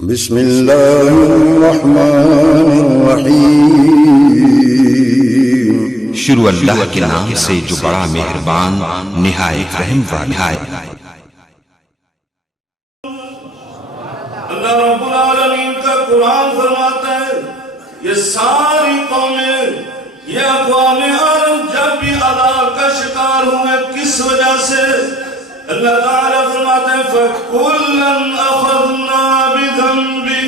بسم الله الرحمن الرحیم۔ شروع اللہ کے نام سے جو بڑا مہربان نہایت رحم والا ہے۔ اللہ رب العالمین کا قرآن فرماتا ہے یہ ساری قومیں، یہ اقوام عالم جب بھی عذاب کا شکار ہوئے کس وجہ سے؟ اللہ تعالیٰ فرماتے ہیں فَكُلًّا أَخَذْنَا بِذَنْبِهِ،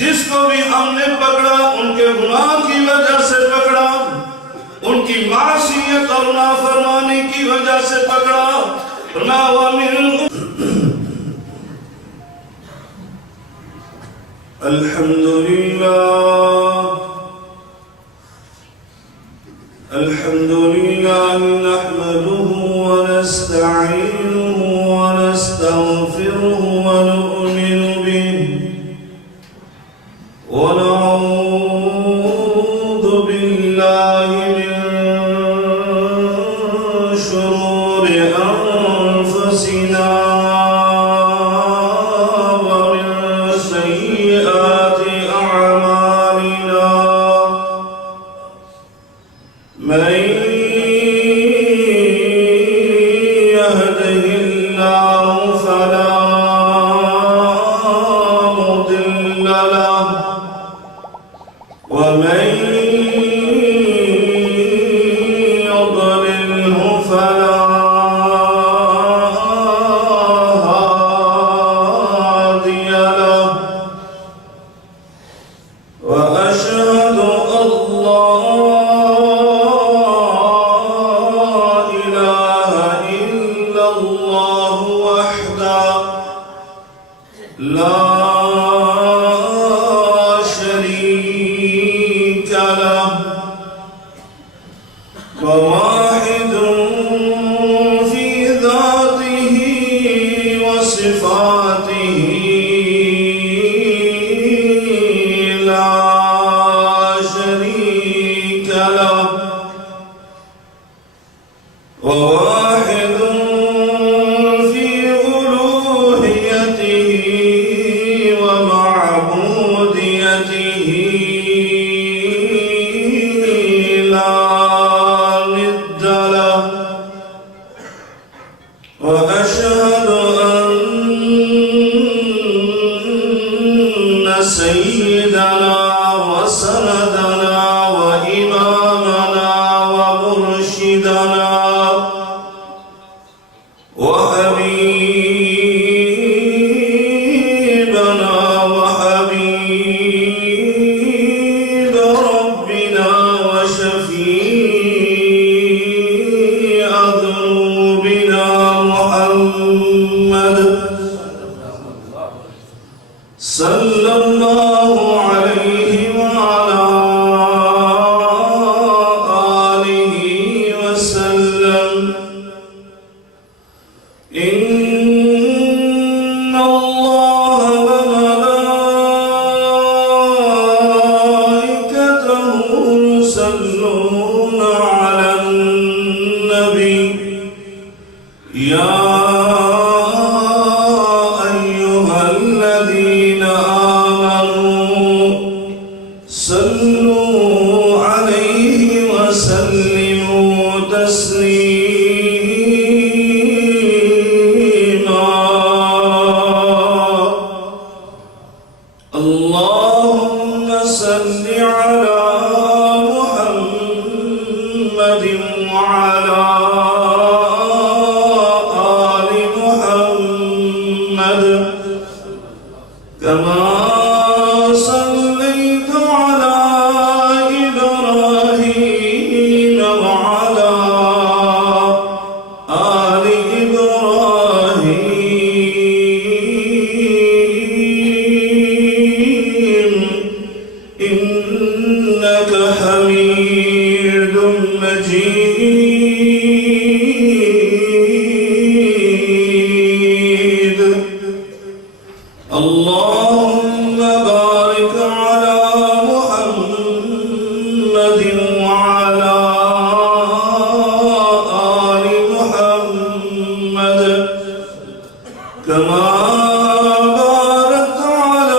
جس کو بھی ہم نے پکڑا ان کے گناہ کی وجہ سے پکڑا، ان کی معصیت اور نافرمانی کی وجہ سے پکڑا۔ فرمایا وَمِنْهُمْ الحمد لله نحمده ونستعينه ونستغفره ونؤمن به ونعوذ بالله من شرور أنفسنا ومن سيئات أعمالنا، من يهده الله فلا مضل له ومن يضلله فلا هادي له، وأشهد أن لا إله إلا الله وحده لا شريك له، وواحد في ذاته وصفاته لا شريك له، وواحد في ألوهيته ومعبوديته لا ند له، وأشهد أن سيدنا وسندنا وإمامنا ومرشدنا وحبيبنا وحبيب ربنا وشفيع ذنوبنا محمد صلى الله عليه وعلى آله وسلم۔ إن الله وملائكته يصلون على النبي يا أيها الذين آمنوا صلوا عليه وسلموا تسليما۔ اللهم صل على محمد وعلى آل محمد كما صليت على إبراهيم وعلى آل إبراهيم إنك حميد مجيد۔ اللهم بارك على محمد وعلى آل محمد كما باركت على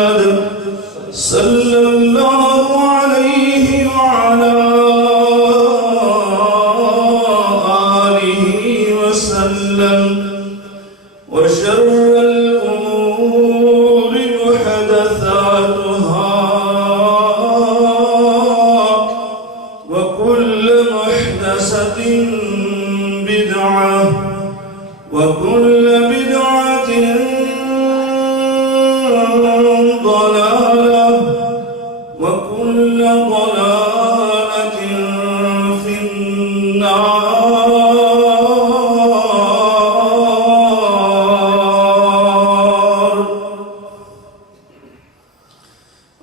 محمد صلی اللہ علیہ وعلا آلہ وسلم وشر الأمور محدثاتها وكل محدثة بدعة وكل بدعة ضلالة وكل ضلالة في النار.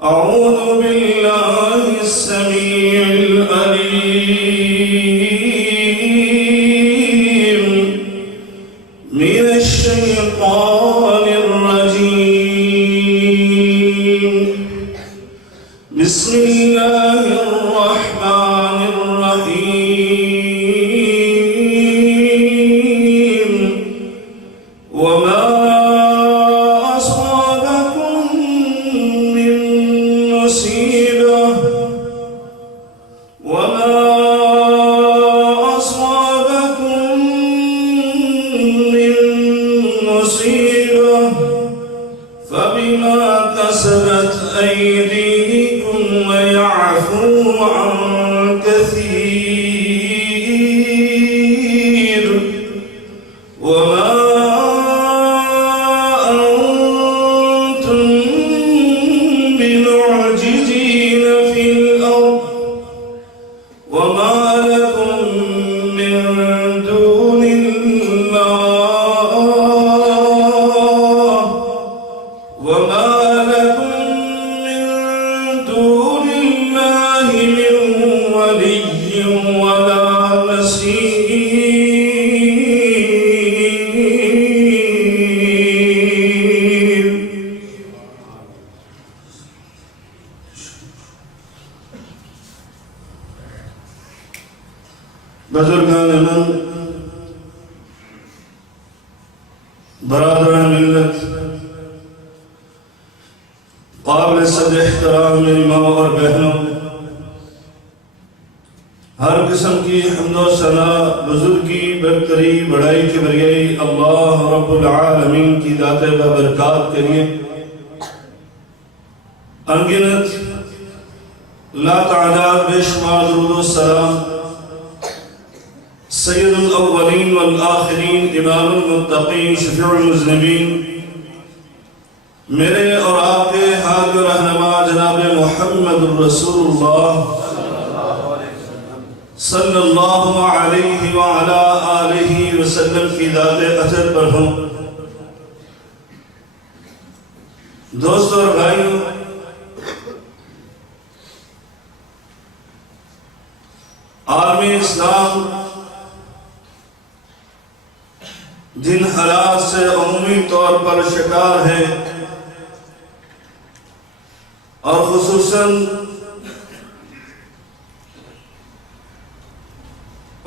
أعوذ بالله السميع العليم من الشيطان الرجيم. بسم الله الرحمن الرحيم. وما أصابكم من مصيبة وما أصابكم من مصيبة فبما كسبت أيديكم ويعفو عن كثير وما أنتم بمعجزين في الأرض وما لكم من دون الله وما لكم من دون الله من ولي ولا نصير. بزرگان من، برادران ملت، قابل صدر احترام میری ماں اور بہنوں، ہر قسم کی حمد و ثنا بزرگی برتری بڑائی کبریائی اللہ رب العالمین کی ذات بابرکات کے لیے انگنت لا تعداد بے شمار درود و سلام سید الاولین والآخرین امام المتقین شفیع المذنبین میرے اور آپ کے ہادی و رہنما جناب محمد رسول اللہ صلی اللہ علیہ وعلا آلہ وسلم کی ذات اثر پر ہوں. دوستوں اور بھائیوں، عالم اسلام جن حالات سے عمومی طور پر شکار ہے اور خصوصاً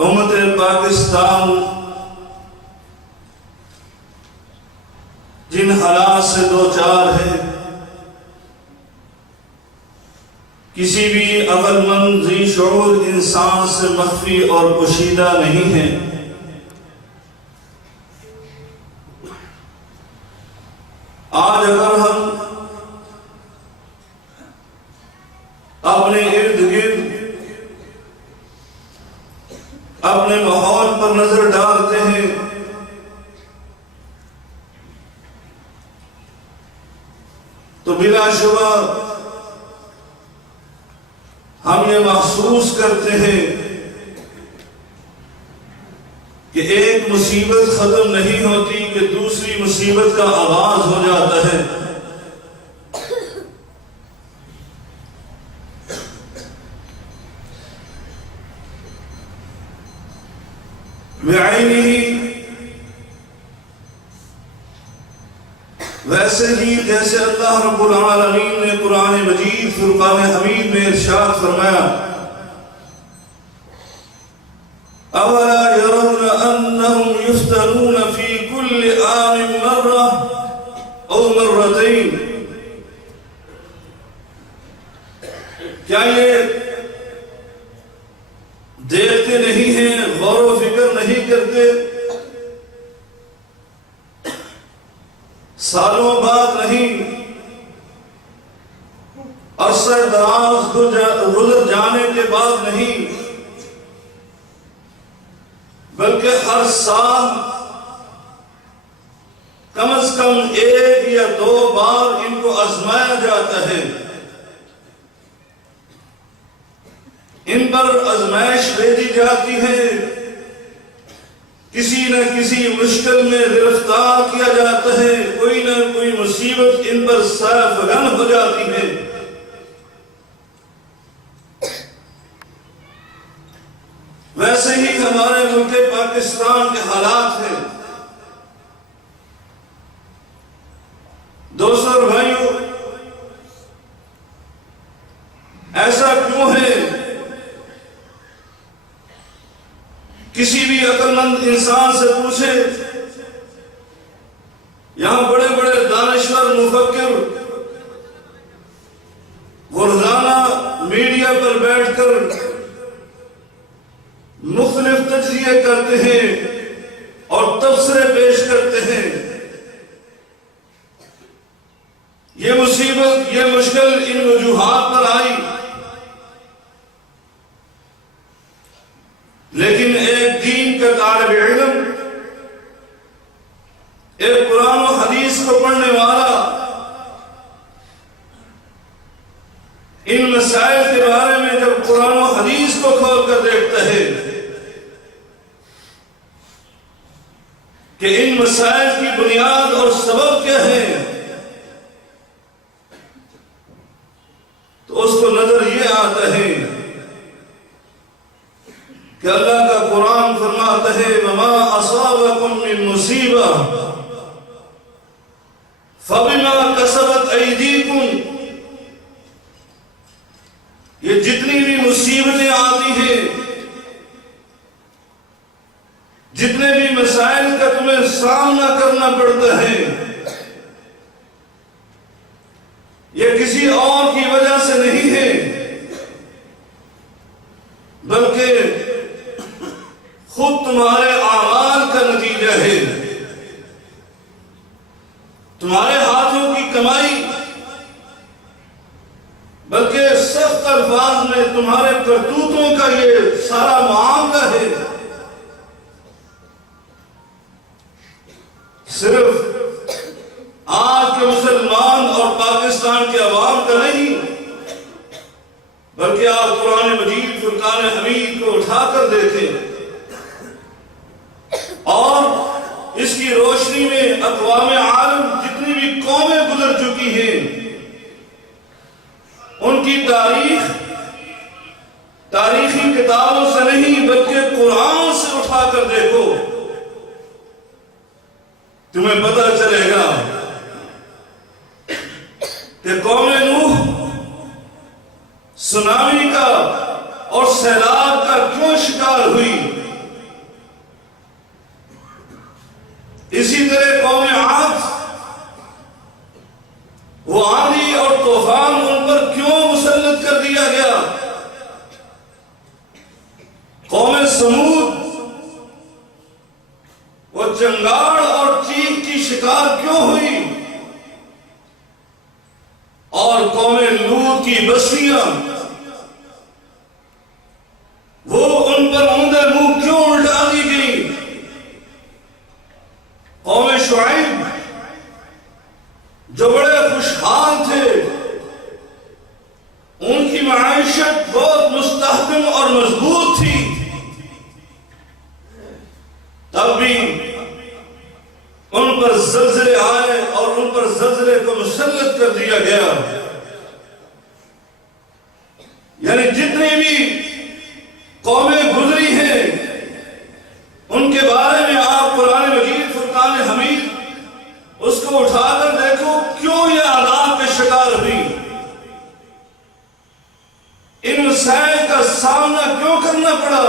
امت پاکستان جن حالات سے دوچار ہے، کسی بھی عقل مند ذی شعور انسان سے مخفی اور پوشیدہ نہیں ہے. آج اگر ہم اپنے ارد گرد اپنے ماحول پر نظر ڈالتے ہیں تو بلا شبہ ہم یہ محسوس کرتے ہیں کہ ایک مصیبت ختم نہیں ہوتی کہ دوسری مصیبت کا آغاز ہو جاتا ہے. ویسے ہی جیسے اللہ رب العالمین نے قرآن مجید فرقان حمید میں ارشاد فرمایا اولا يرون انهم يفتنون في كل عام مرة او مرتين کیا یہ دیکھتے نہیں ہیں، غور و فکر نہیں کرتے؟ سالوں بعد نہیں، عرصہ دراز گزر جانے کے بعد نہیں، بلکہ ہر سال کم از کم 1 یا 2 بار ان کو آزمایا جاتا ہے، ان پر آزمائش بھیجی جاتی ہے، کسی نہ کسی مشکل میں گرفتار کیا جاتا ہے، کوئی نہ کوئی مصیبت ان پر سرفگن ہو جاتی ہے۔ ویسے ہی ہمارے ملک پاکستان کے حالات ہیں۔ دوستوں اور بھائیوں، ایسا کیوں ہے؟ کسی بھی عقل مند انسان سے پوچھے، یہاں بڑے بڑے دانشور مفکر روزانہ میڈیا پر بیٹھ کر مختلف تجزیے کرتے ہیں اور تبصرے پیش کرتے ہیں۔ یہ مصیبت، یہ مشکل ان وجوہات پر آئی، لیکن ایک دین کا طالب علم، ایک قرآن و حدیث کو پڑھنے والا ان مسائل کے بارے میں جب قرآن و حدیث کو کھول کر دیکھتا ہے کہ ان مسائل کی بنیاد اور سبب کیا ہے، تو اس کو نظر یہ آتا ہے کہ اللہ کا قرآن فرماتا ہے وَمَا أَصَابَكُم مِّن مُّصِيبَةٍ فَبِمَا كَسَبَتْ أَيْدِيكُمْ، یہ جتنی بھی مصیبتیں آتی ہیں، جتنے بھی مسائل کا تمہیں سامنا کرنا پڑتا ہے، یہ کسی اور کی وجہ سے نہیں ہے، بلکہ خود تمہارے اعمال کا نتیجہ ہے، تمہارے ہاتھوں کی کمائی، بلکہ سخت الفاظ میں تمہارے کرتوتوں کا یہ سارا معاملہ ہے۔ صرف آج کے مسلمان اور پاکستان کے عوام کا نہیں، بلکہ آپ قرآن مجید فرقان حمید کو اٹھا کر دیکھیں اور اس کی روشنی میں اقوام عالم جتنی بھی قومیں گزر چکی ہیں، ان کی تاریخی کتابوں سے نہیں بلکہ قرآن سے اٹھا کر دیکھو، تمہیں پتہ چلے گا کہ قوم نوح سونامی کا اور سیلاب کا کیوں شکار ہوئی، اسی طرح قوم عاد وہ آندھی اور طوفان ان پر کیوں مسلط کر دیا گیا، قوم سمود وہ چنگاڑ اور چیخ کی شکار کیوں ہوئی، اور قوم لوط کی بستیاں وہ ان پر اوندا منہ کیوں الٹا دی گئی، قوم شعیب جو بڑے خوشحال تھے، ان کی معیشت بہت مستحکم اور مضبوط تھی، تب بھی ان پر زلزلے آئے اور ان پر زلزلے کو مسلط کر دیا گیا۔ یعنی جتنی بھی قومیں گزری ہیں ان کے بارے میں آپ قرآن مجید فرقان حمید اس کو اٹھا کر دیکھو، کیوں یہ عذاب کے شکار ہوئی، ان مسائل کا سامنا کیوں کرنا پڑا۔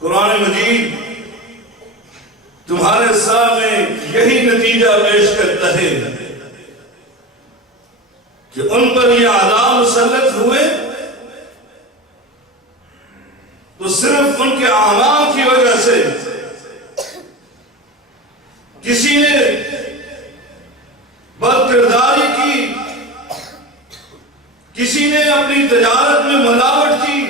قرآن مجید تمہارے سامنے یہی نتیجہ پیش کرتا ہے کہ ان پر یہ عذاب مسلط ہوئے تو صرف ان کے اعمال کی وجہ سے. کسی نے بد کرداری کی، کسی نے اپنی تجارت میں ملاوٹ کی،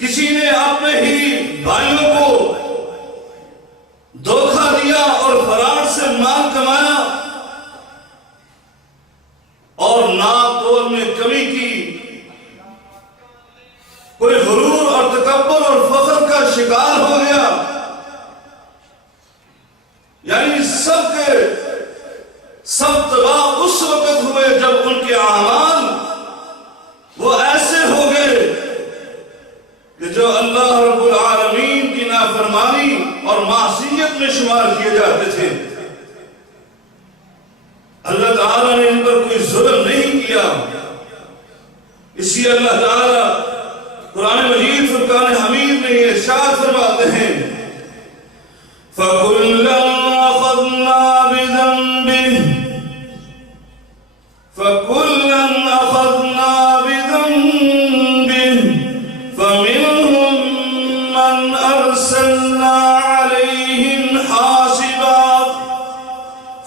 کسی نے اپنے ہی بھائیوں کو دھوکہ دیا اور فراڈ سے مال کمایا اور ناپ تول میں کمی کی، کوئی غرور اور تکبر اور فخر کا شکار ہو گیا. یعنی سب کے سب تباہ اس وقت ہوئے جب ان کے اعمال وہ ایسے ہو گئے کہ جو اللہ رب العالمین کی نافرمانی اور معصیت میں شمار کیے جاتے تھے. اللہ تعالیٰ نے ان پر کوئی ظلم نہیں کیا. اسی اللہ تعالیٰ قرآن مجید فرقان حمید میں یہ ارشاد فرماتے ہیں فَكُلًّا أَخَذْنَا بِذَنبِهِ فَكُلًّا أَخَذْنَا بِذَنبِهِ فَمِنْهُمْ مَنْ أَرْسَلْنَا عَلَيْهِمْ حَاصِبًا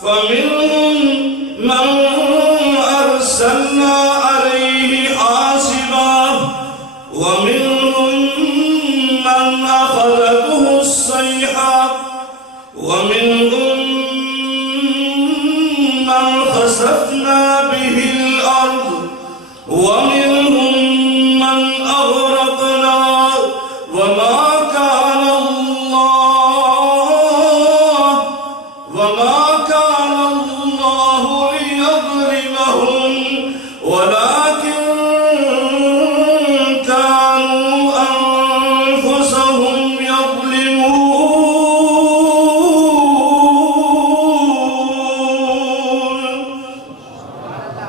فَمِنْهُمْ مَنْ أَرْسَلْنَا عَلَيْهِ حَاصِبًا وَمِنْهُمْ مَنْ أَخَذَتْهُ الصَّيْحَةُ وَمِنْهُمْ مَنْ خَسَفْنَا بِهِ الْأَرْضَ وَمِنْهُمْ مَنْ أَغْرَقْنَا وَمَا كَانَ اللَّهُ لِيَظْلِمَهُمْ وَلَكِنْ كَانُوا أَنفُسَهُمْ يَظْلِمُونَ.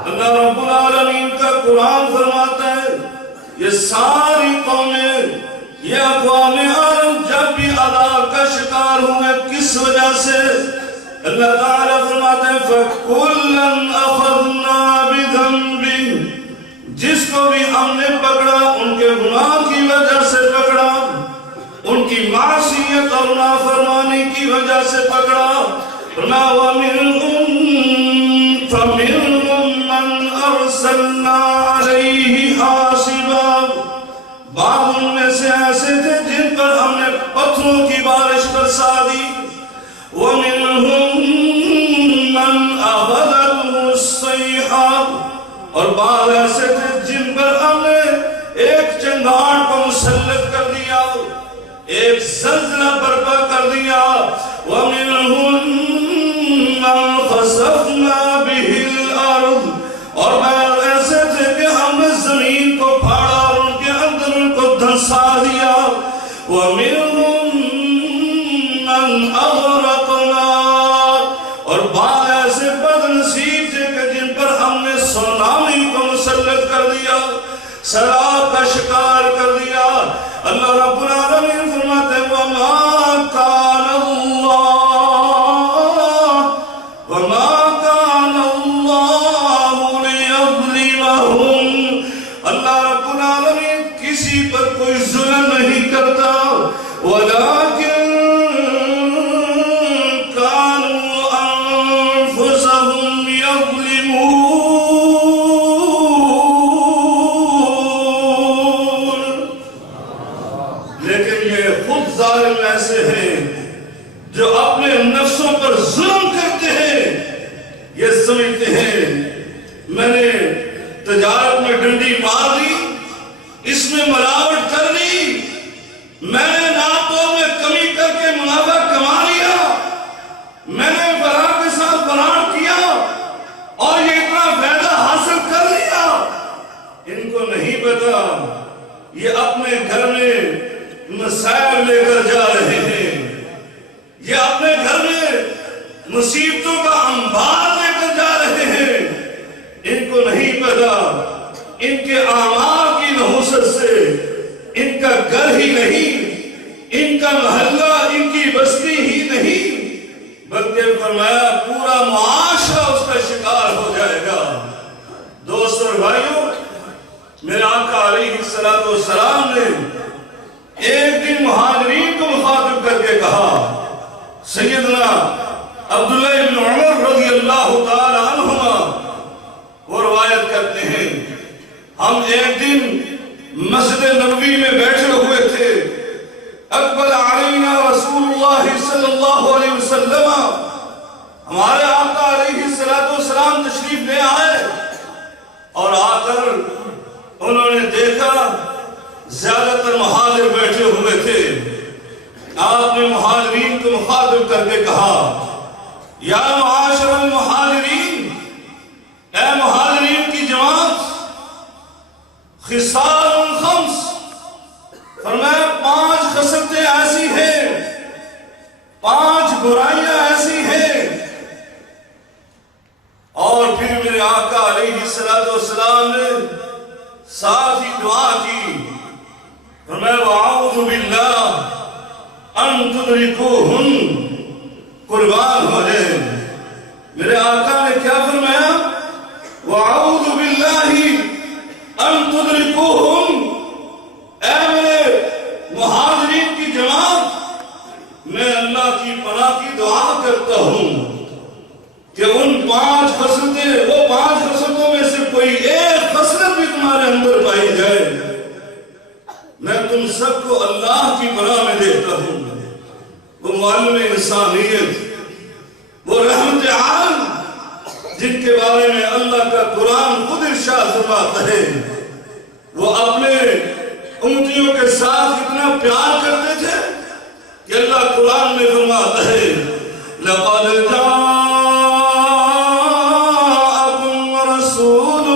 اللہ رب العالمین کا قرآن فرماتا ہے یہ ساری قومیں، یہ اقوام عرب جب بھی عذاب کا شکار ہوئے کس وجہ سے؟ اللہ تعالیٰ فرماتے ہیں فَكُلًّا أَخَذْنَا بِذَنبِهِ، جس کو بھی ہم نے پکڑا ان کے گناہ کی وجہ سے پکڑا، ان کی معصیت اور نافرمانی کی وجہ سے پکڑا. فَمِنْهُمْ مَنْ أَرْسَلْنَا عَلَيْهِ حَاصِبًا، بعض ان میں سے ایسے تھے جن پر ہم نے پتھروں کی بارش برسا دی. وَمِنْهُمْ مَنْ أَخَذَتْهُ الصَّيْحَةُ، اور بعض ایسے تھے جن پر ہم نے ایک چنگاڑ کو مسلط کر دیا، ایک زلزلہ برپا کر دیا. وَمِنْهُمْ مَنْ خَسَفْنَا بِهِ الْأَرْضِ، اور بعض ایسے تھے کہ ہم نے زمین کو پھاڑا اور ان کے اندر ان کو دھنسا دیا. وَمِنْهُمْ مَنْ أَغْرَقْنَا، اور بعض ایسے بد نصیب تھے کہ جن پر ہم نے سونامی کو مسلط کر دیا، سیلاب کا شکار کر دیا. اللہ رب العالمین فرماتے ہیں وَمَا كَانَ اللَّهُ لِيَظْلِمَهُمْ، اللہ رب العالمین کسی پر کوئی ظلم نہیں کرتا. وَلَكِنْ كَانُوا أَنفُسَهُمْ يَظْلِمُونَ. لیکن یہ خود ظالم ایسے ہیں جو اپنے نفسوں پر ظلم کرتے ہیں. یہ سمجھتے ہیں میں نے تجارت میں ڈنڈی مار دی، اس میں ملاوٹ کر لی، میں نے ناپوں میں کمی کر کے منافع کما لیا، میں نے فراڈ کے ساتھ فراڈ کیا اور یہ اتنا فائدہ حاصل کر لیا. ان کو نہیں پتا یہ اپنے گھر میں مسائل لے کر جا رہے ہیں، یہ اپنے گھر میں مصیبتوں کا انبار لے کر جا رہے ہیں. ان کو نہیں پتا ان کے اعمال کی نحوست سے ان کا گھر ہی نہیں، ان کا محلہ، ان کی بستی ہی نہیں، بلکہ فرمایا پورا معاشرہ اس کا شکار ہو جائے گا. السلام نے ایک دن مہاجرین کو مخاطب کر کے کہا، سیدنا عبداللہ ابن عمر رضی اللہ تعالی عنہما وہ روایت کرتے ہیں، ہم ایک دن مسجد نبوی میں بیٹھے ہوئے تھے، اقبل علینا رسول اللہ صلی اللہ علیہ وسلم، ہمارے آقا علیہ السلام تشریف لے آئے اور آ کر انہوں نے دیکھا زیادہ تر مہاجر بیٹھے ہوئے تھے۔ آپ نے مہاجرین کو مخاطب کر کے کہا، یا معاشر المہاجرین، اے مہاجرین کی جماعت، خصال خمس، فرمایا 5 خصلتیں ایسی ہیں، 5 برائیاں ایسی ہیں۔ اور پھر میرے آقا علیہ السلام نے ساتھ ہی دعا کی، فرمایا وَأَعُوذُ بِاللَّهِ أَن تُدْرِكُوهُنَّ، قربان ہو جائے۔ میرے آقا نے کیا فرمایا؟ وَأَعُوذُ بِاللَّهِ أَن تُدْرِكُوهُنَّ، اے میرے مہاجرین کی جماعت، میں اللہ کی پناہ کی دعا کرتا ہوں کہ ان 5 خصلتیں، وہ 5 خصلتوں میں سے کوئی ایک خصلت بھی تمہارے اندر پائی جائے، میں تم سب کو اللہ کی پناہ میں دیتا ہوں۔ وہ معلم انسانیت، وہ رحمت عام، جن کے بارے میں اللہ کا قرآن خود ارشاد فرماتا ہے، وہ اپنے امتیوں کے ساتھ اتنا پیار کرتے تھے کہ اللہ قرآن میں فرماتا ہے، لَقَدْ جَاءَكُمْ رَسُولٌ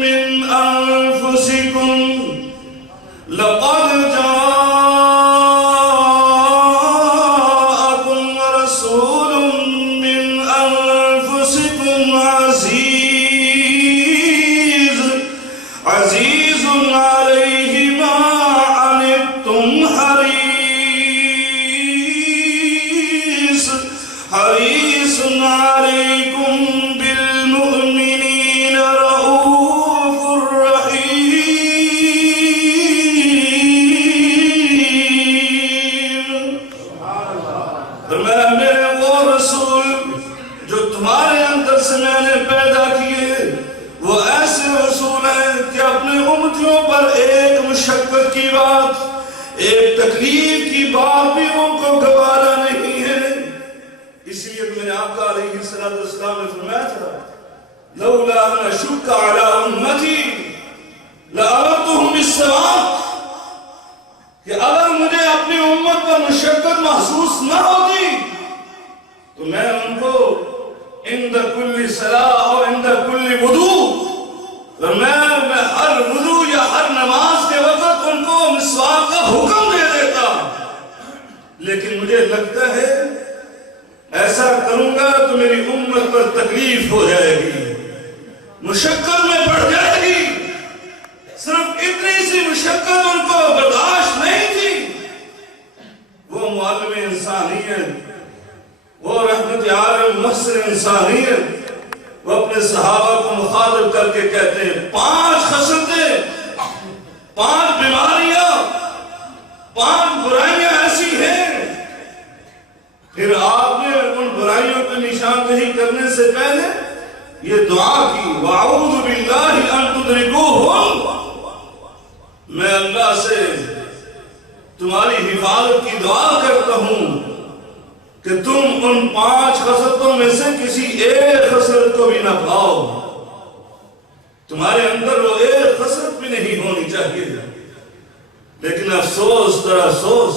مِّنْ أَنفُسِكُمْ، لَقَدْ جَاءَكُمْ رَسُولٌ مِّنْ أَنفُسِكُمْ عَزِيزٌ عَلَيْهِ مَا عَنِتُّمْ حَرِيصٌ عَلَيْكُمْ بِالْمُؤْمِنِينَ رَءُوفٌ رَحِيمٌ۔ فرمایا میرے وہ رسول جو تمہارے اندر سے میں نے پیدا کیے، وہ ایسے رسول ہیں کہ اپنے امتیوں پر ایک مشقت کی بات، ایک تکلیف کی بات بھی ان کو گوارا نہیں ہے۔ اس لیے میرے آقا علیہ السلام نے فرمایا تھا، لولا ان اشق علی امتی لامرتهم بالصلاۃ، کہ اگر مجھے اپنی امت پر مشقت محسوس نہ ہوتی تو میں ان کو عند کل صلاۃ اور عند کل وضو، میں ہر وضو یا ہر نماز کے وقت ان کو مسواک کا حکم دے دیتا، لیکن مجھے لگتا ہے ایسا کروں گا تو میری امت پر تکلیف ہو جائے گی، مشقت میں بڑھ جائے گی۔ صرف اتنی سی مشقت ان کو برداشت نہیں تھی۔ وہ معلم انسانیت، وہ رحمت عالم محسن انسانیت، وہ اپنے صحابہ کو مخاطب کر کے کہتے ہیں 5 خصلتیں، 5 بیماریاں، 5 برائیاں ایسی ہیں۔ پھر آپ نے ان برائیوں پہ نشاندہی کرنے سے پہلے یہ دعا کی، وَأَعُوذُ بِاللَّهِ أَن تُدْرِكُوهُنَّ، میں اللہ سے تمہاری حفاظت کی دعا کرتا ہوں کہ تم ان 5 خصلتوں میں سے کسی ایک خصلت کو بھی نہ پاؤ، تمہارے اندر وہ ایک خصلت بھی نہیں ہونی چاہیے۔ لیکن افسوس در افسوس،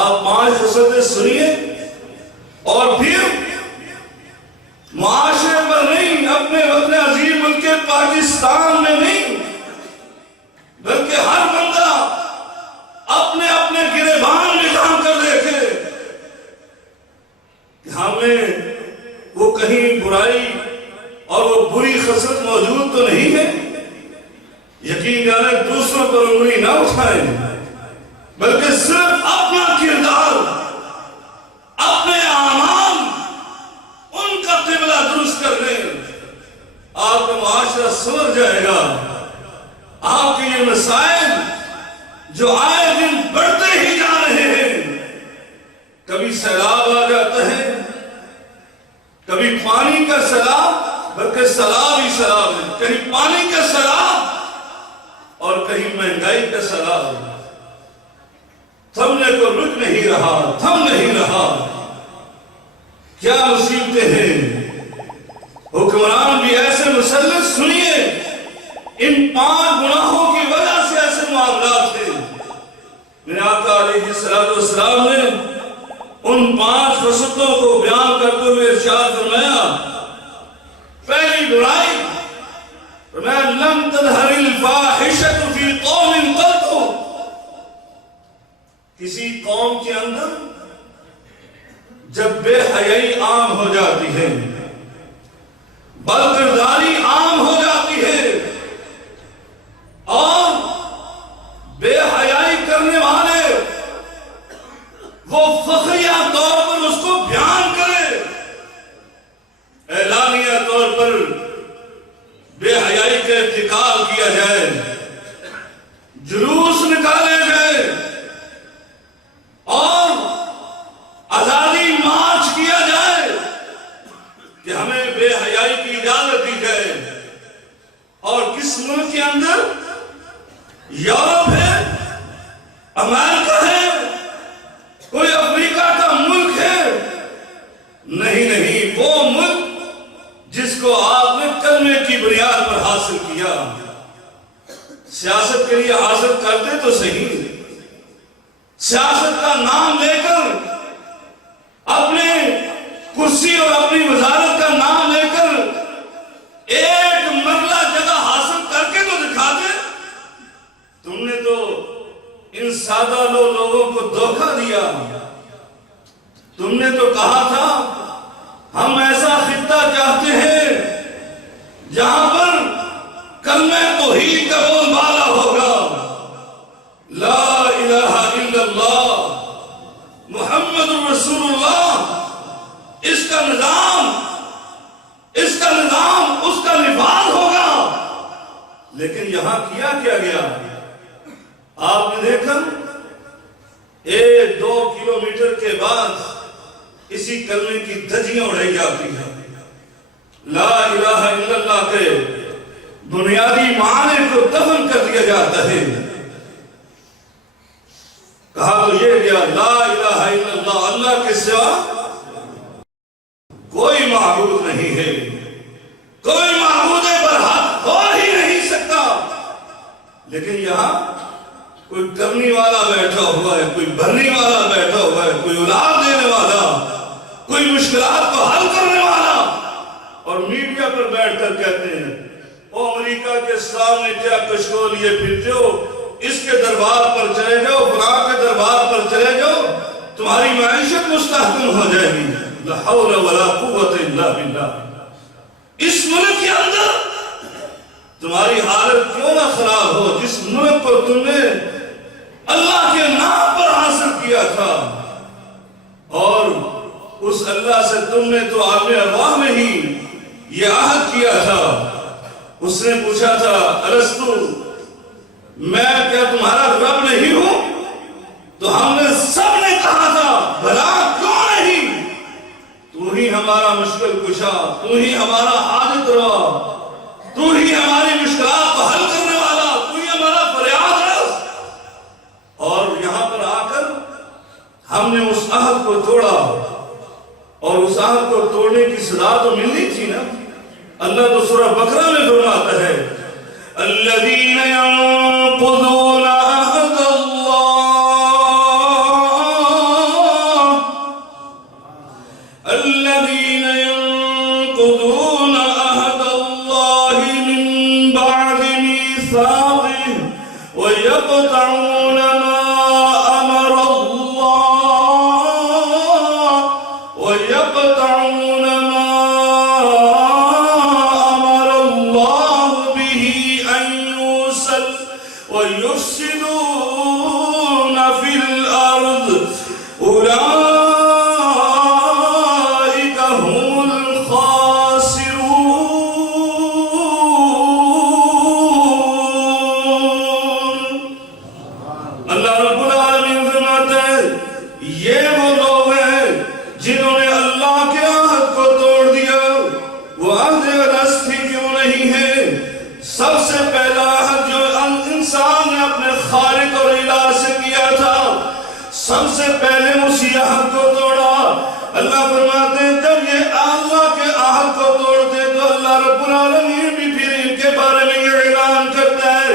آپ 5 خصلتیں سنیے اور پھر معاشرے پر نہیں، اپنے وطن عظیم ملک پاکستان میں نہیں، بلکہ ہر بندہ اپنے اپنے گریبان میں کام کر دیکھے کہ ہمیں وہ کہیں برائی اور وہ بری خصلت موجود تو نہیں ہے۔ یقین جانے دوسروں پر انگلی نہ اٹھائیں، بلکہ صرف اپنا کردار، اپنے اعمال، ان کا قبلہ درست کر لیں، آپ کا معاشرہ سنور جائے گا۔ آپ کے یہ مسائل جو آئے دن بڑھتے ہی جا رہے ہیں، کبھی سیلاب آ جاتا ہے، کبھی پانی کا سیلاب، بلکہ سیلاب ہی سیلاب ہے، کہیں پانی کا سیلاب اور کہیں مہنگائی کا سیلاب، تھمنے کو رک نہیں رہا، تھم نہیں رہا۔ کیا مصیبتیں ہیں، حکمران بھی ایسے مسلط، سنیے ان 5 گناہوں کی وجہ سے ایسے معاملات ہیں۔ میرے آقا علیہ السلام نے ان 5 خصلتوں کو بیان کرتے ہوئے ارشاد فرمایا، پہلی برائی فرمایا لم تظہر الفاحشۃ فی قوم قط، کسی قوم کے اندر جب بے حیائی عام ہو جاتی ہے، بدکرداری عام ہو جاتی ہے، اور بے حیائی کرنے والے وہ فخریہ طور پر اس کو بیان کرے، اعلانیہ طور پر بے حیائی کا ارتکاب کیا جائے، جلوس نکالے جائے اور آزادی مارچ کیا جائے کہ ہمیں بے حیائی کی اجازت دی جائے۔ اور کس ملک کے اندر؟ یورپ ہے، امریکہ ہے، کوئی افریقہ کا ملک ہے؟ نہیں، وہ ملک جس کو آپ نے کلمے کی بنیاد پر حاصل کیا۔ سیاست کے لیے حاصل کرتے تو صحیح، سیاست کا نام لے کر، اپنے کرسی اور اپنی وزارت کا نام لے کر ایک مرلہ جگہ حاصل کر کے تو دکھاتے۔ تم نے تو ان سادہ لوگوں کو دھوکہ دیا۔ تم نے تو کہا تھا ہم ایسا خطہ چاہتے ہیں جہاں پر کلمہ توحید کا بول بالا ہوگا، لا الہ الا اللہ محمد رسول اللہ، اس کا نظام، اس کا نفاذ ہوگا۔ لیکن یہاں کیا گیا؟ آپ نے دیکھا 1-2 کلومیٹر کے بعد اسی کلمے کی دھجیاں اڑائی جاتی ہیں، لا الہ الا اللہ کے بنیادی معنی کو دفن کر دیا جاتا ہے۔ کہا تو یہ گیا لا الہ الا اللہ، اللہ کے سوا کوئی معبود نہیں ہے، کوئی معبود برحق ہو ہی نہیں سکتا۔ لیکن یہاں کوئی کرنے والا بیٹھا ہوا ہے، کوئی بھرنے والا بیٹھا ہوا ہے، کوئی اولاد دینے والا، کوئی مشکلات کو حل کرنے والا، اور میڈیا پر بیٹھ کر کہتے ہیں او امریکہ کے سامنے کیا کشکول لیے پھرتے ہو، اس کے دربار پر چلے جاؤ، فلاں کے دربار پر چلے جاؤ، تمہاری معیشت مستحکم ہو جائے گی۔ لا حول ولا قوت الا باللہ۔ اس ملک کے اندر تمہاری حالت کیوں نہ خراب ہو جس ملک کو تم نے اللہ کے نام پر حاصل کیا تھا، اور اس اللہ سے تم نے تو عالم ارواح میں ہی یہ عہد کیا تھا۔ اس نے پوچھا تھا الستو، میں کیا تمہارا رب نہیں ہوں؟ تو ہم نے سب نے کہا تھا بھلا کیوں نہیں، تو ہی ہمارا مشکل کشا، تو ہی ہمارا حاجت روا، تو ہی ہماری مشکلات کو حل کرنے والا، تو ہی ہمارا فریاد رس۔ اور یہاں پر آ کر ہم نے اس عہد کو توڑا، اور اس عہد کو توڑنے کی سزا تو ملنی تھی نا۔ اللہ تو سورہ بقرہ میں فرماتا ہے الذین ينقضون عہد الذين ينقضون عهد الله من بعد ميثاقه ويقطعون ما أمر الله به أن يوصل ويفسدون في الأرض عہد کو توڑا. اللہ فرماتے ہیں جب یہ اللہ کے عہد کو توڑتے تو اللہ رب العالمین بھی پھر ان کے بارے میں یہ اعلان کرتا ہے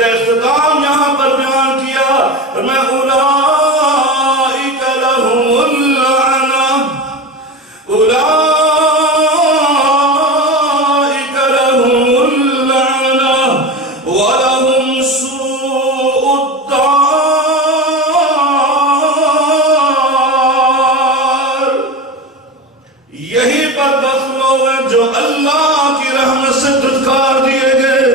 اختتام یہاں پر بیان کیا میں اولئک لهم اللعنہ ولهم سوء الدار. یہی بدبخت لوگ ہیں جو اللہ کی رحمت سے دھتکار دیے گئے.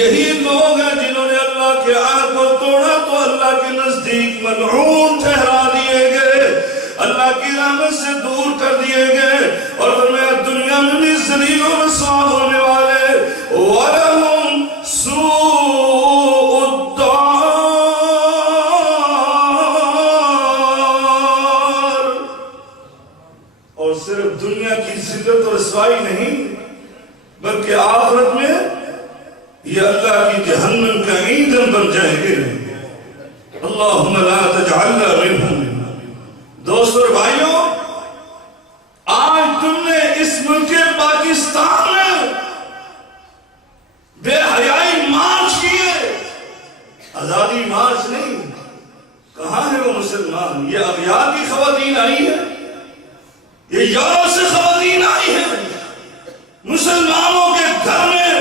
یہی لوگ ہیں جنہوں نے اللہ کے عہد کو توڑا تو اللہ کے نزدیک ملعون ٹھہرا دیے گئے, اللہ کی رحمت سے دور کر دیے گئے, اور فرمایا دنیا میں بھی ذلیل و رسوا ہونے والے. وَلَهُمْ سُوءُ الدار. اور صرف دنیا کی ذلت و رسوائی نہیں بلکہ آخرت میں یہ اللہ کی جہنم کا ایندھن بن جائیں گے. اللہم لا تجعلنا منہم. دوستو اور بھائیوں, آج تم نے اس ملک پاکستان میں بے حیائی مارچ کیے, آزادی مارچ نہیں. کہاں ہے وہ مسلمان؟ یہ اغیار کی خواتین آئی ہے, یہ یورپ سے خواتین آئی ہیں, مسلمانوں کے گھر میں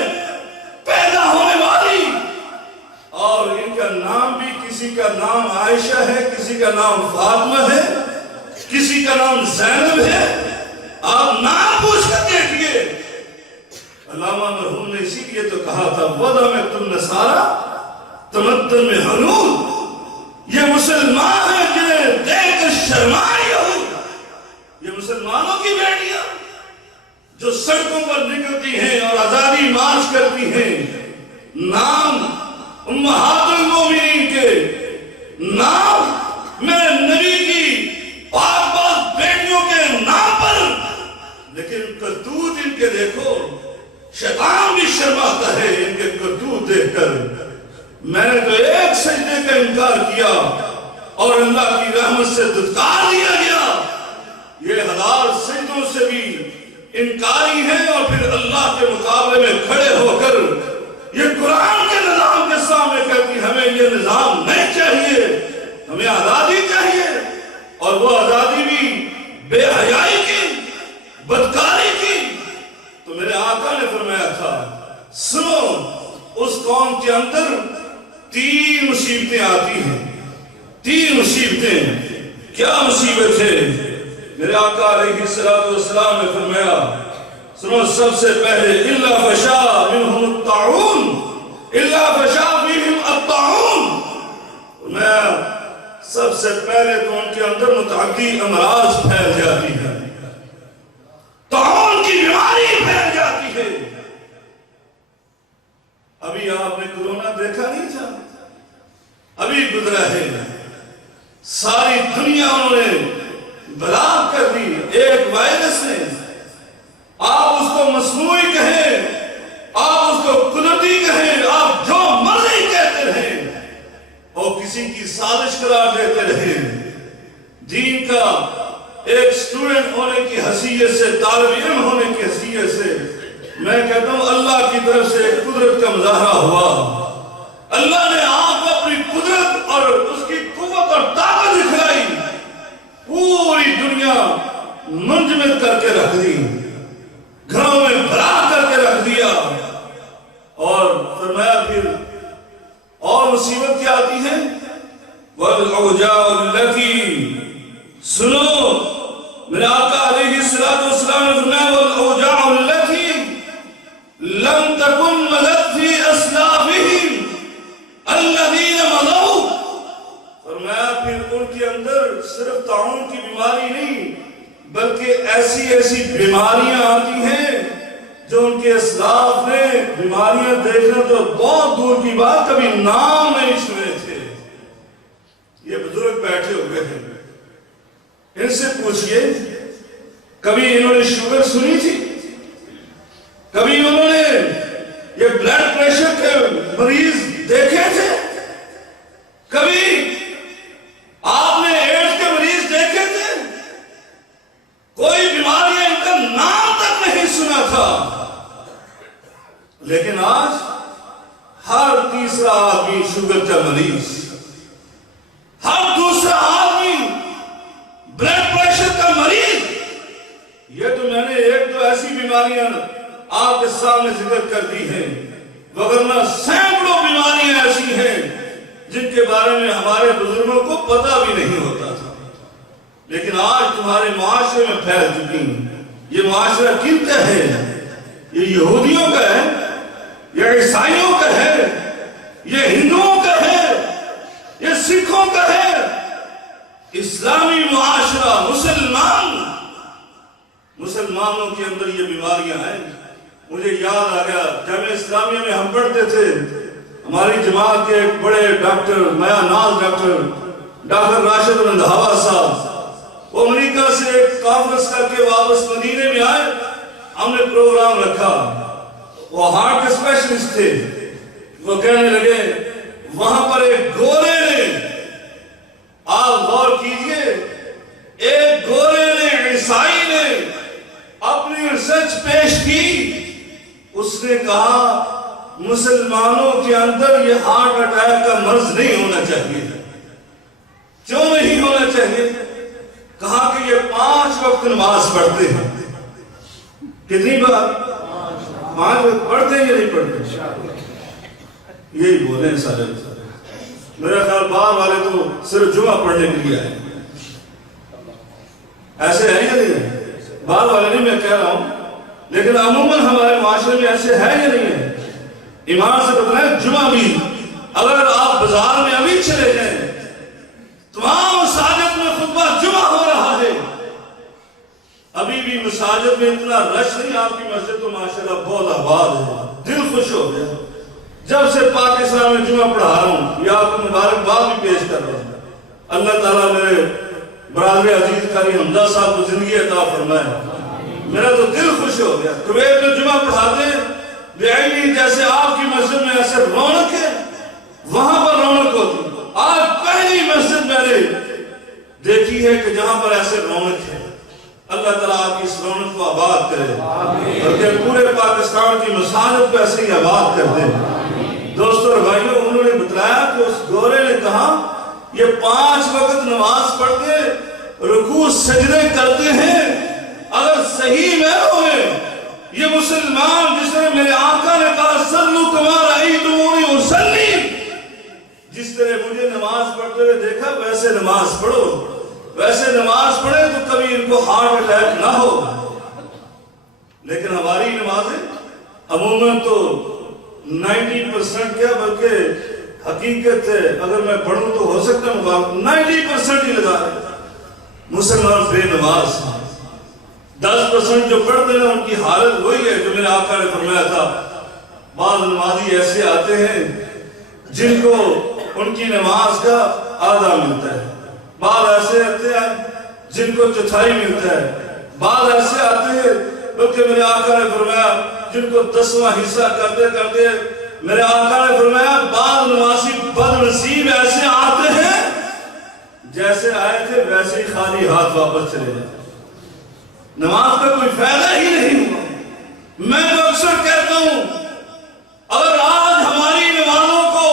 پیدا ہونے والی, اور ان کا نام بھی کسی کا نام عائشہ ہے, کسی کا نام فاطمہ ہے, کسی کا نام زینب ہے. آپ نام پوچھ کر دیکھیے. علامہ مرحوم نے اسی لیے تو کہا تھا وَضَا میں تم نصارہ تمدن میں حنود. یہ مسلمان ہیں جنہیں دیکھ کر شرمائے یہود. یہ مسلمانوں کی بیٹیاں جو سڑکوں پر نکلتی ہیں اور آزادی مارچ کرتی ہیں, نام امہات المومنین کے, نام میرے نبی کی پاک پاک بیٹیوں کے نام پر, لیکن کرتوت ان کے دیکھو, شیطان بھی شرماتا ہے ان کے کرتوت دیکھ کر. میں نے تو ایک سجدے کا انکار کیا اور اللہ کی رحمت سے دھتکار دیا گیا. یہ 1000 سجدوں سے بھی انکاری ہیں, اور پھر اللہ کے مقابلے میں کھڑے ہو کر یہ قرآن کے نظام کے سامنے کہتی ہمیں یہ نظام نہیں چاہیے, ہمیں آزادی چاہیے. اور وہ آزادی بھی بے حیائی کی, بدکاری کی. تو میرے آقا نے فرمایا تھا سنو, اس قوم کے اندر 3 مصیبتیں آتی ہیں. 3 مصیبتیں. کیا مصیبت ہے؟ میرے آقا علیہ السلام نے فرمایا سنو, سب سے پہلے الا فشا منہم الطاعون, الا فشا فیہم الطاعون. میں سب سے پہلے تو ان کے اندر متعدی امراض پھیل جاتی ہے, طاعون کی بیماری پھیل جاتی ہے. ابھی آپ نے کورونا دیکھا نہیں تھا, ابھی گزرا ہے. ساری دنیا انہوں نے بلاک کر دی ایک وائرس نے. آپ اس کو مصنوعی کہیں, آپ اس کو قدرتی کہیں, آپ جو مرضی کہتے رہیں, اور کسی کی سازش قرار دیتے رہیں. دین کا ایک سٹوڈنٹ ہونے کی حیثیت سے, طالب علم ہونے کی حیثیت سے میں کہتا ہوں اللہ کی طرف سے قدرت کا مظاہرہ ہوا. اللہ نے آپ کو اپنی قدرت اور اس کی قوت اور طاقت دکھلائی, پوری دنیا منجمد کر کے رکھ دی, گھروں میں بھرا کر کے رکھ دیا. اور فرمایا پھر اور مصیبت کیا آتی ہے؟ وَالْعُوجَاءُ الَّتِي, سنو میرے آقا علیہ السلام نے فرمایا وَالْعُوجَاءُ الَّتِي لَمْ تَكُنْ مَدَدْ فِي أَسْلَافِهِمْ الَّذِينَ مَضَوْا. فرمایا پھر ان کے اندر صرف طاعون کی بیماری نہیں بلکہ ایسی ایسی بیماریاں آتی ہیں جو ان کے اسلاف نے بیماریاں دیکھنا تو بہت دور کی بات، کبھی نام نہیں سنے تھے. یہ بزرگ بیٹھے ہوئے ہیں، ان سے پوچھئے کبھی انہوں نے شوگر سنی تھی؟ کبھی انہوں نے یہ بلڈ پریشر کے مریض دیکھے تھے؟ کبھی آپ نے ایڈز کے مریض دیکھے تھے؟ کوئی بیماری ان کا نام تک نہیں سنا تھا. لیکن آج ہر تیسرا آدمی شوگر کا مریض، ہر دوسرا آدمی بلڈ پریشر کا مریض. یہ تو میں نے ایک تو ایسی بیماریاں آپ کے سامنے ذکر کر دی ہیں، وگرنہ سینکڑوں بیماریاں ایسی ہیں جن کے بارے میں ہمارے بزرگوں کو پتہ بھی نہیں ہوتا تھا، لیکن آج تمہارے معاشرے میں پھیل چکی ہیں. یہ معاشرہ کن کا ہے؟ یہ یہودیوں کا ہے، یہ عیسائیوں کا ہے، یہ ہندوؤں کا ہے، یہ سکھوں کا ہے. اسلامی معاشرہ، مسلمانوں کے اندر یہ بیماریاں ہیں. مجھے یاد آ گیا جامعہ اسلامیہ میں ہم پڑھتے تھے، ہماری جماعت کے ایک بڑے ڈاکٹر میاں ناز ڈاکٹر راشد رندھاوا صاحب، وہ امریکہ سے ایک کانفرنس کر کے واپس مدینے میں آئے. ہم نے پروگرام رکھا، وہ ہارٹ کے اسپیشلسٹ تھے. وہ کہنے لگے وہاں پر ایک گورے نے، آپ غور کیجئے، ایک گورے نے، عیسائی نے اپنی ریسرچ پیش کی. اس نے کہا مسلمانوں کے اندر یہ ہارٹ اٹیک کا مرض نہیں ہونا چاہیے. کیوں نہیں ہونا چاہیے؟ کہا کہ یہ 5 وقت نماز پڑھتے ہیں. کتنی بار؟ 5 وقت پڑھتے ہیں یا نہیں پڑھتے؟ یہی بولے سارے. میرا خیال باہر والے تو صرف جمعہ پڑھنے کے لیے آئے، ایسے ہے یا نہیں ہے؟ باہر والے نہیں میں کہہ رہا ہوں، لیکن عموماً ہمارے معاشرے میں ایسے ہے یا نہیں ہے؟ ایمان سے بتائیں، جمعہ بھی اگر آپ بازار میں ابھی چلے جائیں، تمام مساجد میں خطبہ جمعہ ہو رہا ہے. ابھی بھی مساجد میں اتنا رش نہیں. آپ کی مسجد تو ماشاءاللہ بہت آباد ہے، دل خوش ہو گیا. جب سے پاکستان میں جمعہ پڑھا رہا ہوں، یہ آپ کو مبارکباد بھی پیش کر رہا ہوں. اللہ تعالیٰ میرے برادر عزیز قاری حمزہ صاحب کو زندگی عطا فرمائے. میرا تو دل خوش ہو گیا. کویت میں جمعہ پڑھاتے ہیں بیعینی، جیسے آپ کی مسجد میں ایسے رونق ہے، وہاں پر رونق ہوتی. آج پہلی مسجد میں نے دیکھی ہے کہ جہاں پر ایسے رونق ہے. اللہ تعالیٰ آپ کی اس رونق کو آباد کرے، بلکہ پورے پاکستان کی مساجد کو ایسے ہی آباد کر دے. دوستو اور بھائیوں، انہوں نے بتلایا کہ اس گورے نے کہا یہ 5 وقت نماز پڑھتے، رکوع سجدے کرتے ہیں. اگر صحیح میں ہوئے یہ مسلمان جس نے میرے آقا نے کہا صلو کما رأیتمونی اصلی، جس طرح مجھے نماز پڑھتے ہوئے دیکھا ویسے نماز پڑھو، ویسے نماز پڑھے تو کبھی ان کو ہارٹ اٹیک نہ ہو. لیکن ہماری نمازیں عموماً تو 90% کیا بلکہ حقیقت ہے، اگر میں پڑھوں تو ہو سکتا ہوں 90% ہی لگا رہے. مسلمان بے نماز 10% جو پڑھتے ہیں ان کی حالت وہی ہے جو میرے آقا نے فرمایا تھا. بعض نمازی ایسے آتے ہیں جن کو ان کی نماز کا آدھا ملتا ہے، بعض ایسے آتے ہیں جن کو چوتھائی ملتا ہے، بعض ایسے آتے ہیں بلکہ میرے آقا نے فرمایا جن کو 10واں حصہ کرتے کرتے، میرے آقا نے فرمایا بعض نمازی بد نصیب ایسے آتے ہیں جیسے آئے تھے ویسے ہی خالی ہاتھ واپس چلے جاتے. نماز کا کوئی فائدہ ہی نہیں ہوا. میں تو اکثر کہتا ہوں اگر آج ہماری نمازوں کو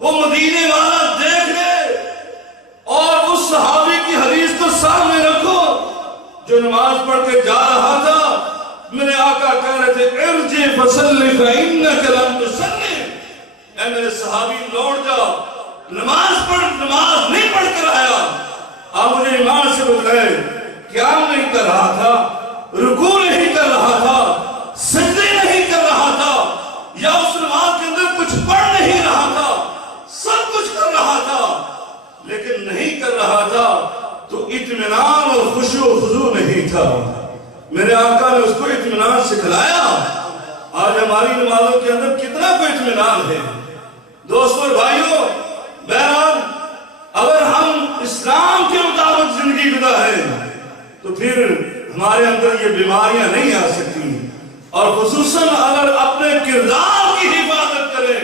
وہ مدینے والا دیکھ لے اور اس صحابی کی حدیث کو سامنے رکھو جو نماز پڑھ کے جا رہا تھا، میرے آقا کہہ رہے تھے ارجع فصلی فإنک لم تصلی، اے میرے صحابی لوٹ جا، نماز پڑھ، نماز نہیں پڑھ کر آیا. آپ مجھے ایمان سے بتائیں کیا نہیں کر رہا تھا؟ رکوع نہیں کر رہا تھا، سجدے نہیں کر رہا تھا، یا اس نماز کے اندر کچھ پڑھ نہیں رہا تھا، سب کچھ کر رہا تھا، لیکن نہیں کر رہا تھا تو اطمینان اور خشوع و خضوع نہیں تھا. میرے آقا نے اس کو اطمینان سکھلایا. آج ہماری نمازوں کے اندر کتنا کوئی اطمینان ہے. دوستوں اور بھائیوں، بہرحال اگر ہم اسلام کے مطابق زندگی گزاریں تو پھر ہمارے اندر یہ بیماریاں نہیں آ سکتی. اور خصوصاً اگر اپنے کردار کی حفاظت کریں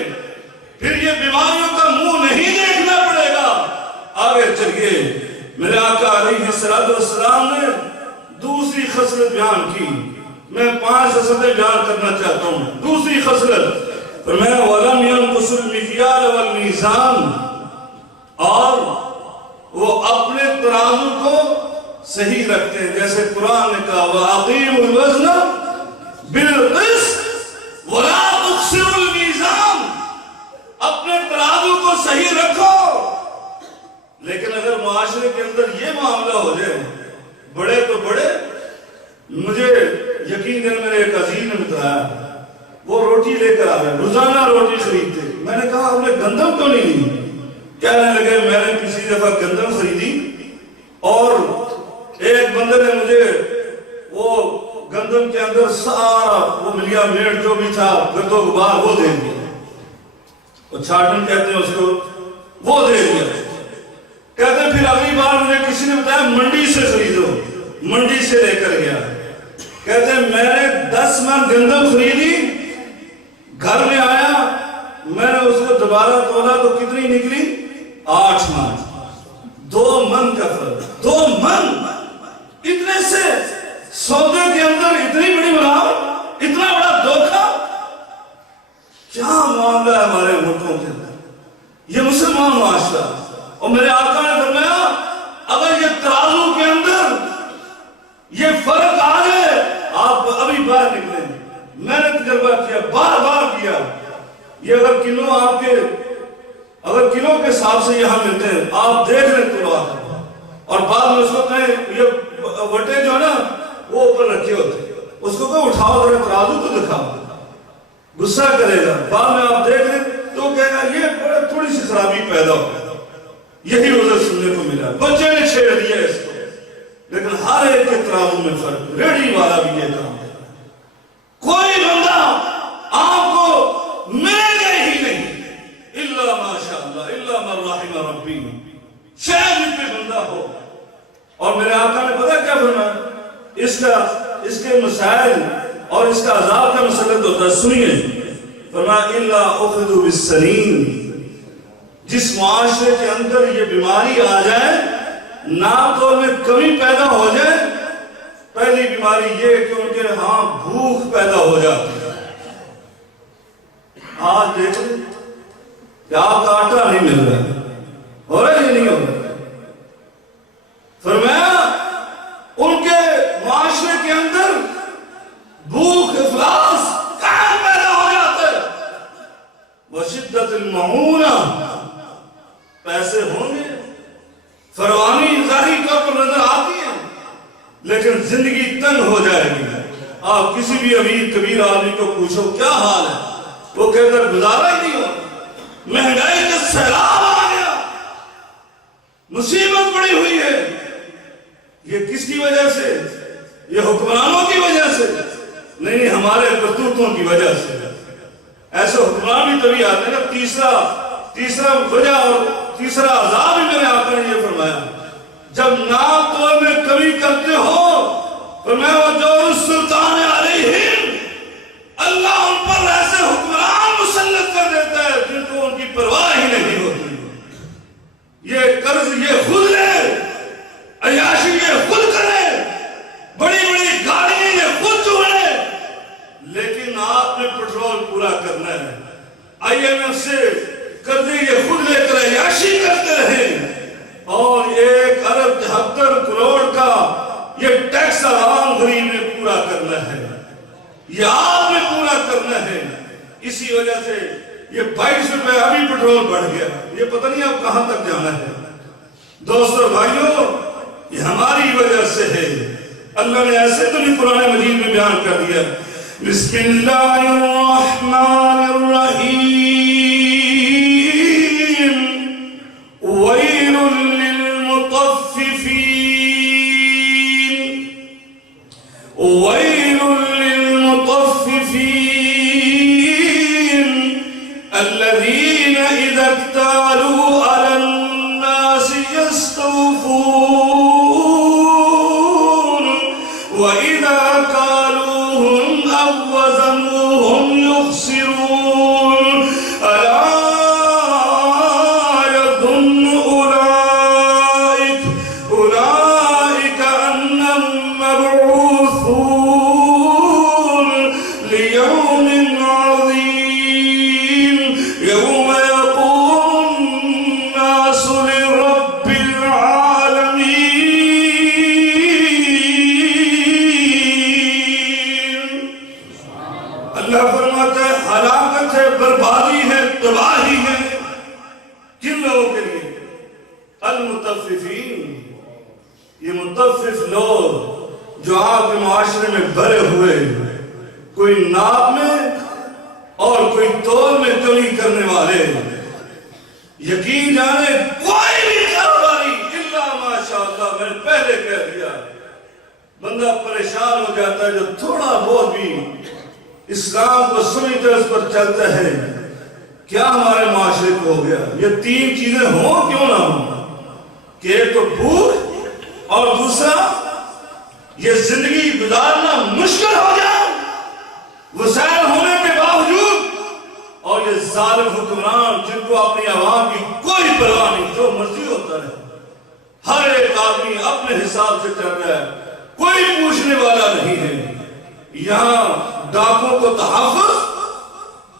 پھر یہ بیماریوں کا منہ نہیں دیکھنا پڑے گا. آگے چلیے، میرے آقا علیہ السلام نے دوسری خصلت بیان کی. میں 5 خصلتیں بیان کرنا چاہتا ہوں. دوسری خصلت فرمایا وَلَمْ يَنْقُصُ الْمِكْيَالَ وَالْمِيزَانَ، اور وہ اپنے ترازو کو صحیح رکھتے ہیں. جیسے قرآن نے کہا وَأَقِيمُوا الْوَزْنَ بِالْقِسْطِ وَلَا تُخْسِرُوا الْمِيزَانَ، اپنے ترازو کو صحیح رکھو. لیکن اگر معاشرے کے اندر یہ معاملہ ہو جائے، بڑے تو بڑے، مجھے یقین ہے میرے ایک عزیز نے بتایا وہ روٹی لے کر آ رہے، روزانہ روٹی خریدتے. میں نے کہا آپ نے گندم کیوں نہیں لی؟ کہنے لگے میں نے کسی دفعہ گندم خریدی اور ایک بندے نے مجھے وہ گندم کے اندر سارا وہ ملیا میٹ جو بھی تھا گرد و غبار وہ دے دیا، وہ چھاٹن کہتے ہیں اس کو، وہ دے دیا. کہتے ہیں پھر اگلی بار مجھے کسی نے بتایا منڈی سے خریدو، منڈی سے لے کر گیا. کہتے ہیں میں نے 10 من گندم خریدی، گھر میں آیا میں نے اس کو دوبارہ تولا تو کتنی نکلی؟ 8 من. 2 من کا فرق، 2 من. اتنے سے سودے کے اندر اتنی بڑی ملاوٹ، اتنا بڑا دھوکہ. کیا معاملہ ہے ہمارے ملکوں کے اندر، یہ مسلمان معاشرہ. اور میرے آقا نے فرمایا اگر یہ ترازو کے اندر یہ فرق آ جائے آپ ابھی باہر نکلیں. میں نے تجربہ کیا، بار بار کیا. یہ اگر کلو آپ کے، اگر کلو کے حساب سے یہاں ملتے ہیں آپ دیکھ لیں تو اور بعد میں اس کو کہیں یہ وٹے جو ہے نا وہ اوپر رکھے ہوتے ہیں، اس کو کہیں اٹھاؤ ذرا ترازو تو دکھاؤ، غصہ کرے گا. بعد میں آپ دیکھ لیں تو کہے گا یہ بڑے تھوڑی سی خرابی پیدا ہو. یہی عذر سننے کو ملا. بچے نے چھیڑ دیا اس کو، لیکن ہر ایک کے ترازو میں فرق. ریڈی والا بھی یہ کام ہے. کوئی بندہ آپ کو ملے گا ہی نہیں الا ماشاءاللہ الا من رحم ربی، شاید ان پہ بندہ ہو. اور میرے آقا نے پتا کیا فرمایا؟ اس کے مسائل اور اس کا عذاب کا مسئلہ ہوتا ہے. سنیے، فرمایا الا اخذوا بالسنین. جس معاشرے کے اندر یہ بیماری آ جائے، ناپتول میں کمی پیدا ہو جائے، پہلی بیماری یہ کہ ان کے ہاں بھوک پیدا ہو جاتی ہے. آج دیکھ لیں کہ آپ کا آٹا نہیں مل رہا، ہو رہا ہے یہ نہیں ہو رہا. فرمایا ان کے معاشرے کے اندر بھوک، افلاس قحط پیدا ہو جاتے. وشدت المعونہ، پیسے ہوں گے، فراوانی ظاہری طور پر نظر آتی ہے، لیکن زندگی تنگ ہو جائے گی. آپ کسی بھی امیر کبیر آدمی کو پوچھو کیا حال ہے، وہ کہتا ہے گزارا ہی نہیں ہو، مہنگائی کا سیلاب آ گیا، مصیبت پڑی ہوئی ہے. یہ کس کی وجہ سے؟ یہ حکمرانوں کی وجہ سے نہیں، ہمارے کرتوتوں کی وجہ سے. ایسے حکمران بھی تبھی آتے ہیں نا. تیسرا وجہ اور تیسرا عذاب بھی میرے آقا نے یہ فرمایا، جب نام طور میں کمی کرتے ہو فرمایا وَجَوْرُ السُّلْطَانِ عَلَيْهِمْ، اللہ ان پر ایسے حکمران مسلط کر دیتا ہے جن کو ان کی پرواہ ہی نہیں ہوتی. یہ قرض یہ خود لے، عیاشی یہ خود کرے، بڑی بڑی گاڑیاں یہ خود چڑھے، لیکن آپ نے پٹرول پورا کرنا ہے. IMF سے قرضے یہ خود لے کر عیاشی کرتے رہے، اور 1 ارب 73 کروڑ کا یہ ٹیکس عوام غریب نے پورا کرنا ہے، یہ آپ نے پورا کرنا ہے. اسی وجہ سے یہ 22 روپے ابھی پٹرول بڑھ گیا. یہ پتہ نہیں اب کہاں تک جانا ہے. دوستو بھائیوں، یہ ہماری وجہ سے ہے. اللہ نے ایسے تو نہیں قرآن مجید میں بیان کر دیا. بسم اللہ الرحمن الرحیم، ویل للمطففین لوگوں کے لیے المطففین، یہ مطفف لوگ جو آپ کے معاشرے میں بھرے ہوئے، کوئی ناپ میں اور کوئی تول میں کمی کرنے والے، یقین جانے کوئی بھی کاروباری الا ماشاءاللہ، میں نے پہلے کہہ دیا، بندہ پریشان ہو جاتا ہے جو تھوڑا بہت بھی اسلام کو سمجھتا ہے اس پر چلتا ہے، کیا ہمارے معاشرے کو ہو گیا؟ یہ تین چیزیں ہوں کیوں نہ ہوں کہ ایک تو بھوک اور دوسرا یہ زندگی گزارنا مشکل ہو جائے وسائل ہونے کے باوجود، اور یہ ظالم حکمران جن کو اپنی عوام کی کوئی پرواہ نہیں، جو مرضی ہوتا ہے، ہر ایک آدمی اپنے حساب سے چل رہا ہے، کوئی پوچھنے والا نہیں ہے۔ یہاں ڈاکوں کو تحفظ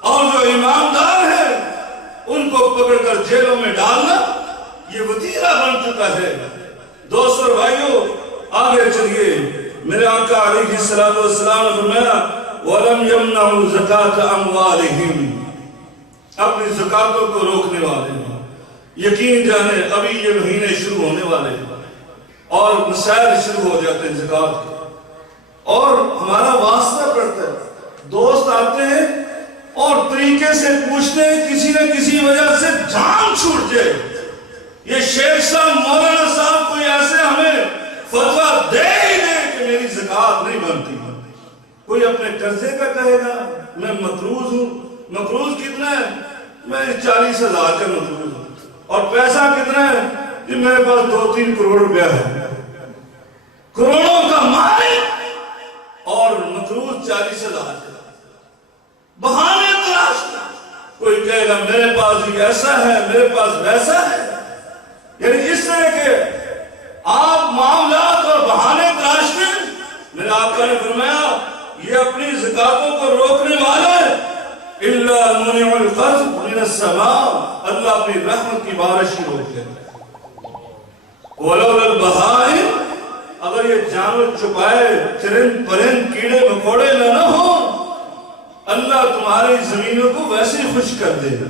اور جو ایماندار ہیں ان کو پکڑ کر جیلوں میں ڈالنا یہ وتیرہ بن چکا ہے۔ دوستو اور بھائیو، آگے چلیے، میرے آقا علیہ الصلوۃ والسلام نے فرمایا وَلَمْ يَمْنَعُوا زَكَاةَ أَمْوَالِهِمْ، اپنی زکاتوں کو روکنے والے ہیں۔ یقین جانے ابھی یہ مہینے شروع ہونے والے ہیں اور مسائل شروع ہو جاتے ہیں زکات کے، اور ہمارا واسطہ پڑتا ہے، دوست آتے ہیں اور طریقے سے پوچھتے ہیں، کسی نہ کسی وجہ سے جان چھوٹ جائے، یہ شیخ صاحب مولانا صاحب کوئی ایسے ہمیں فتویٰ دے ہی دے کہ میری زکات نہیں بنتی۔ کوئی اپنے قرضے کا کہے گا میں مقروض ہوں، مقروض کتنا ہے؟ میں 40,000 کا مقروض ہوں، اور پیسہ کتنا ہے؟ کہ میرے پاس 2-3 کروڑ روپیہ ہے، کروڑوں کا مالک اور مقروض 40,000 کا، بہانے تراشنا۔ کوئی کہے گا میرے پاس بھی ایسا ہے، میرے پاس ویسا ہے، یعنی اس طرح کے آپ معاملات اور بہانے تراشتے ہیں۔ میرے آقا نے فرمایا یہ اپنی زکاتوں کو روکنے والے الا منع القذف من السماء، اللہ اپنی رحمت کی بارش ہی روک لیتا ہے۔ ولولا البہائم، اگر یہ جانور چھپائے چرند پرند کیڑے مکوڑے نہ ہو، اللہ تمہاری زمینوں کو ویسے ہی خوش کر دے گا۔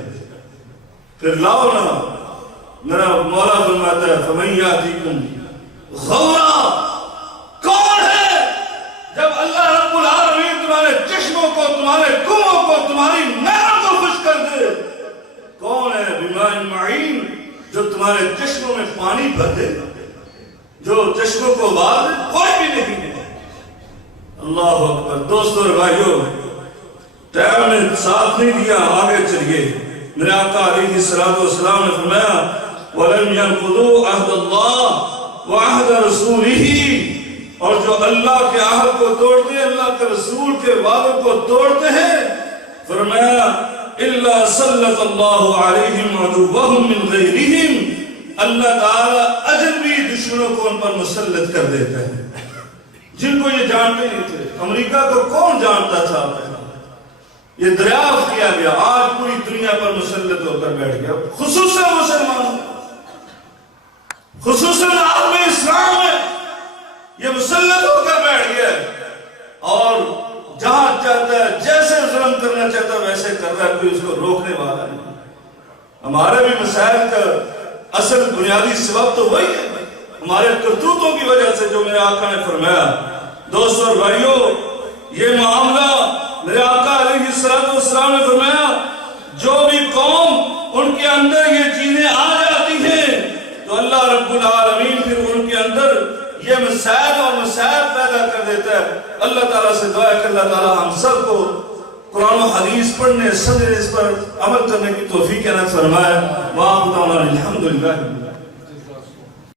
پھر لاؤ نا، میرا مولا فرماتا ہے فَمَن يَأْتِكُمْ غَوْرًا، کون ہے جب اللہ رب العالمین تمہارے چشموں کو، تمہارے کنووں کو، تمہاری نہروں کو خوش کر دے؟ کون ہے بِمَاءٍ مَعِينٍ، جو تمہارے چشموں میں پانی بھر دے، جو چشموں کو ابال دے؟ کوئی بھی نہیں ہے۔ اللہ اکبر۔ دوستو اور بھائیو، ٹائم نے ساتھ نہیں دیا، آگے چلیے۔ میرے آقا علیہ الصلوۃ والسلام نے فرمایا وَلَمْ يَنْقُضُوا عَهْدَ اللَّهِ وَعَهْدَ رَسُولِهِ، اور جو اللہ کے عہد کو توڑتے ہیں، اللہ کے رسول کے وعدوں کو توڑتے ہیں، فرمایا إِلَّا سَلَّطَ اللَّهُ عَلَيْهِمْ عَدُوَّهُمْ مِنْ غَيْرِهِمْ، اللہ تعالیٰ اجنبی دشمنوں کو ان پر مسلط کر دیتا ہے جن کو یہ جانتے نہیں تھے۔ امریکہ کو کون جانتا تھا؟ یہ دریافت کیا گیا، آج پوری دنیا پر مسلط ہو کر بیٹھ گیا، خصوصاً مسلمان، خصوصاً عالم اسلام میں یہ مسلط ہو کر بیٹھ گیا، اور جہاں چاہتا ہے جیسے ظلم کرنا چاہتا ہے ویسے کر رہا ہے، کوئی اس کو روکنے والا نہیں۔ ہمارے بھی مسائل کا اصل بنیادی سبب تو وہی ہے، ہمارے کرتوتوں کی وجہ سے، جو میرے آقا نے فرمایا۔ دوستو اور بھائیو، یہ معاملہ میرے آقا علیہ الصلوۃ والسلام نے فرمایا جو بھی قوم ان کے اندر یہ چیزیں آ جاتی ہیں تو اللہ رب العالمین پھر ان کے اندر یہ مسائل اور مسائل پیدا کر دیتا ہے۔ اللہ تعالیٰ سے دعا ہے کہ اللہ تعالیٰ ہم سب کو قرآن و حدیث پڑھنے، سمجھنے، اس پر عمل کرنے کی توفیق عنایت فرمائے۔ وآخر دعوانا الحمدللہ۔